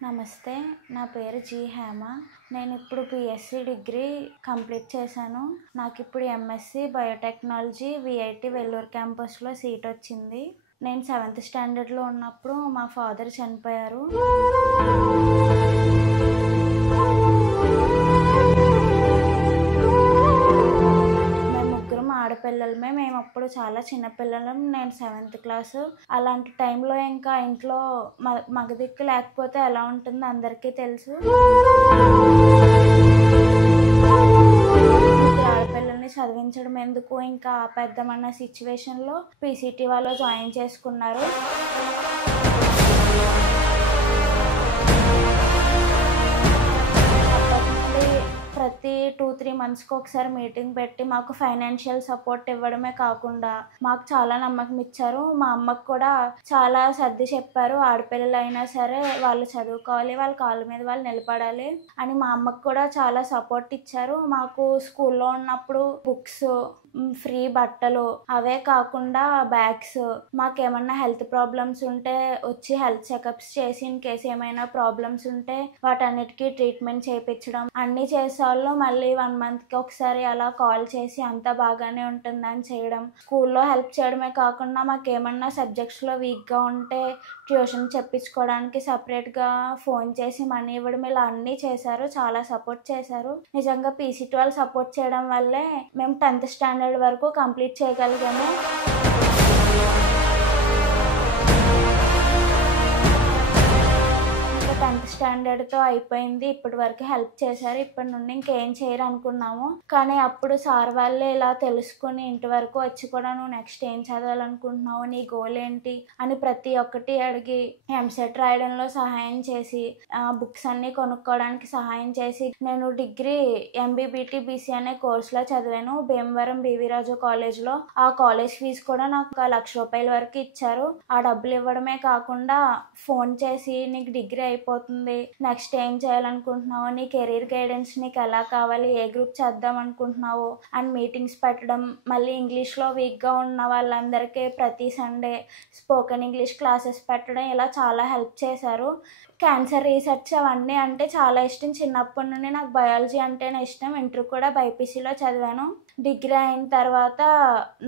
నమస్తే, నా పేరు జీ హేమ. నేను ఇప్పుడు బీఎస్సీ డిగ్రీ కంప్లీట్ చేశాను. నాకు ఇప్పుడు ఎంఎస్సీ బయోటెక్నాలజీ విఐటి వెల్లూరు క్యాంపస్లో సీట్ వచ్చింది. నేను 7th స్టాండర్డ్లో ఉన్నప్పుడు మా ఫాదర్ చనిపోయారు. ఆడపిల్లలమే, మేము అప్పుడు చాలా చిన్నపిల్లలం. నేను 7th క్లాసు. అలాంటి టైంలో ఇంకా ఇంట్లో మగదిక్కు లేకపోతే ఎలా ఉంటుందో అందరికీ తెలుసు. ఆడపిల్లల్ని చదివించడం ఎందుకు ఇంకా ఆపేద్దామన్న సిచ్యువేషన్లో పీసీటీ వాళ్ళు జాయిన్ చేసుకున్నారు. ప్రతి 2-3 మంత్స్కి ఒకసారి మీటింగ్ పెట్టి మాకు ఫైనాన్షియల్ సపోర్ట్ ఇవ్వడమే కాకుండా మాకు చాలా నమ్మకం ఇచ్చారు. మా అమ్మకు కూడా చాలా సర్ది చెప్పారు. ఆడపిల్లలు అయినా సరే వాళ్ళు చదువుకోవాలి, వాళ్ళ కాళ్ళ మీద వాళ్ళు నిలబడాలి అని మా అమ్మకు కూడా చాలా సపోర్ట్ ఇచ్చారు. మాకు స్కూల్లో ఉన్నప్పుడు బుక్స్, ఫ్రీ బట్టలు, అవే కాకుండా బ్యాగ్స్, మాకేమన్నా హెల్త్ ప్రాబ్లమ్స్ ఉంటే వచ్చి హెల్త్ చెకప్స్ చేసి ఇన్ కేసు ఏమైనా ప్రాబ్లమ్స్ ఉంటే వాటన్నిటికీ ట్రీట్మెంట్ చేయించడం అన్నీ చేసేవాళ్ళు. మళ్ళీ 1 మంత్కి ఒకసారి అలా కాల్ చేసి అంతా బాగానే ఉంటుందని చేయడం, స్కూల్లో హెల్ప్ చేయడమే కాకుండా మాకేమన్నా సబ్జెక్ట్స్లో వీక్గా ఉంటే ట్యూషన్ చెప్పించుకోవడానికి సపరేట్గా ఫోన్ చేసి మనీ ఇవ్వడం, ఇలా అన్నీ చేశారు. చాలా సపోర్ట్ చేశారు. నిజంగా పీసీటీ వాళ్ళు సపోర్ట్ చేయడం వల్లే మేము 10th స్టాండర్డ్ వరకు కంప్లీట్ చేయగలిగాము. 10th స్టాండర్డ్తో అయిపోయింది. ఇప్పటి వరకు హెల్ప్ చేశారు. ఇప్పటి నుండి ఇంకేం చేయరు అనుకున్నాము. కానీ అప్పుడు సార్ వాళ్ళే ఇలా తెలుసుకుని ఇంటి వరకు వచ్చి కూడా నువ్వు నెక్స్ట్ ఏం చదవాలనుకుంటున్నావు, నీ గోల్ ఏంటి అని ప్రతి ఒక్కటి అడిగి ఎంసెట్ రాయడంలో సహాయం చేసి బుక్స్ అన్నీ కొనుక్కోవడానికి సహాయం చేసి నేను డిగ్రీ ఎంబీబీటీ బీసీ అనే కోర్సులో చదివాను భీమవరం బీవీ రాజు కాలేజ్లో. ఆ కాలేజ్ ఫీజు కూడా నాకు 1 లక్ష రూపాయల వరకు ఇచ్చారు. ఆ డబ్బులు ఇవ్వడమే కాకుండా ఫోన్ చేసి నీకు డిగ్రీ అయిపోతుంది, నెక్స్ట్ ఏం చేయాలనుకుంటున్నావు, నీ కెరీర్ గైడెన్స్ నీకు ఎలా కావాలి, ఏ గ్రూప్ చేద్దాం అనుకుంటున్నావు అని మీటింగ్స్ పెట్టడం. మళ్ళీ ఇంగ్లీష్లో వీక్గా ఉన్న వాళ్ళందరికీ ప్రతి సండే స్పోకెన్ ఇంగ్లీష్ క్లాసెస్ పెట్టడం, ఇలా చాలా హెల్ప్ చేశారు. క్యాన్సర్ రీసెర్చ్ అవన్నీ అంటే చాలా ఇష్టం. చిన్నప్పటి నుండి నాకు బయాలజీ అంటేనే ఇష్టం. ఇంటర్ కూడా బైపీసీలో చదివాను. డిగ్రీ అయిన తర్వాత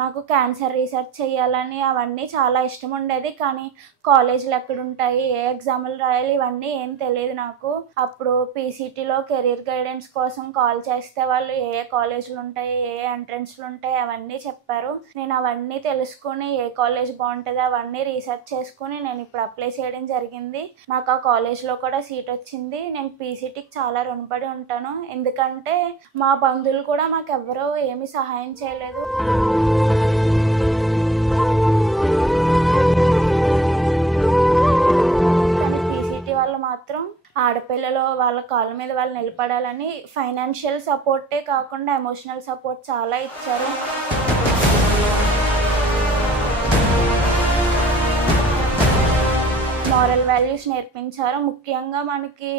నాకు క్యాన్సర్ రీసెర్చ్ చేయాలని అవన్నీ చాలా ఇష్టం ఉండేది. కానీ కాలేజీలు ఎక్కడుంటాయి, ఏ ఎగ్జాములు రాయాలి, ఇవన్నీ ఏం తెలియదు నాకు. అప్పుడు పీసీటీలో కెరీర్ గైడెన్స్ కోసం కాల్ చేస్తే వాళ్ళు ఏ కాలేజీలు ఉంటాయి, ఏ ఎంట్రన్స్లు ఉంటాయి అవన్నీ చెప్పారు. నేను అవన్నీ తెలుసుకుని ఏ కాలేజ్ బాగుంటుంది అవన్నీ రీసెర్చ్ చేసుకుని నేను ఇప్పుడు అప్లై చేయడం జరిగింది. నాకు ఆ కాలేజ్లో కూడా సీట్ వచ్చింది. నేను పీసీటీకి చాలా రుణపడి ఉంటాను. ఎందుకంటే మా బంధువులు కూడా మాకు ఎవరో ఏమీ సహాయం చేయలేదు. కానీ పీసీటీ వాళ్ళు మాత్రం ఆడపిల్లలు వాళ్ళ కాళ్ళ మీద వాళ్ళు నిలబడాలని ఫైనాన్షియల్ సపోర్టే కాకుండా ఎమోషనల్ సపోర్ట్ చాలా ఇచ్చారు. మోరల్ వాల్యూస్ నేర్పించారు. ముఖ్యంగా మనకి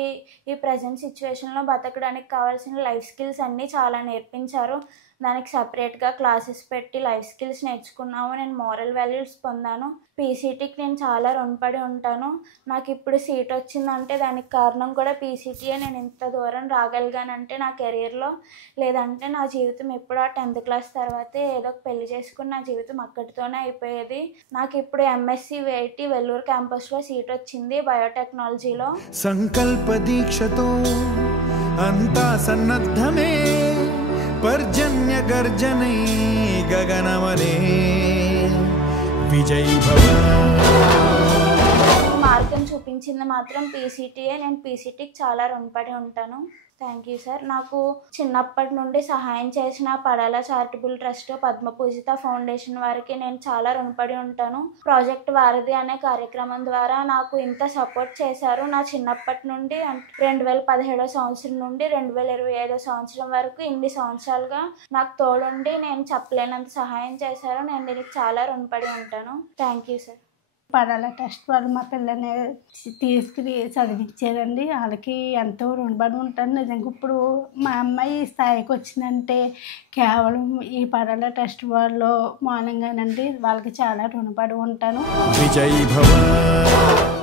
ఈ ప్రజెంట్ సిచ్యువేషన్లో బతకడానికి కావాల్సిన లైఫ్ స్కిల్స్ అన్నీ చాలా నేర్పించారు. దానికి సపరేట్గా క్లాసెస్ పెట్టి లైఫ్ స్కిల్స్ నేర్చుకున్నాము. నేను మోరల్ వాల్యూస్ పొందాను. పీసీటీకి నేను చాలా రుణపడి ఉంటాను. నాకు ఇప్పుడు సీట్ వచ్చిందంటే దానికి కారణం కూడా పీసీటీయే. నేను ఇంత దూరం రాగలిగానంటే నా కెరీర్లో, లేదంటే నా జీవితం ఎప్పుడు 10th క్లాస్ తర్వాతే ఏదో ఒక పెళ్లి చేసుకుని నా జీవితం అక్కడితోనే అయిపోయేది. నాకు ఇప్పుడు ఎంఎస్సీ విఐటి వెల్లూరు క్యాంపస్లో సీట్ వచ్చింది బయోటెక్నాలజీలో. సంకల్ప దీక్షతో అంతా సన్నద్ధమే, పర్జన్య గర్జనై గగనమనే విజయ్ భవ. మార్గం చూపించింది మాత్రం పీసీటీయే. నేను పీసీటీకి చాలా రుణపడి ఉంటాను. Thank you sir. నాకు చిన్నప్పటి నుండి సహాయం చేసిన పడాల చారిటబుల్ ట్రస్ట్, పద్మపూజిత ఫౌండేషన్ వారికి నేను చాలా రుణపడి ఉంటాను. ప్రాజెక్ట్ వారధి అనే కార్యక్రమం ద్వారా నాకు ఇంత సపోర్ట్ చేశారు. నా చిన్నప్పటి నుండి 2017 సంవత్సరం నుండి 2025 సంవత్సరం వరకు ఇన్ని సంవత్సరాలుగా నాకు తోడుండి నేను చెప్పలేనంత సహాయం చేశారు. నేను దీనికి చాలా రుణపడి ఉంటాను. Thank you sir. Padala trust వాళ్ళు మా పిల్లని తీసుకుని చదివించారండి. వాళ్ళకి ఎంతో రుణపడి ఉంటాను. నిజంగా ఇప్పుడు మా అమ్మాయి స్థాయికి వచ్చిందంటే కేవలం ఈ పడాల ట్రస్ట్ వాళ్ళు మూలంగానండి. వాళ్ళకి చాలా రుణపడి ఉంటాను. విజయ్ భవ.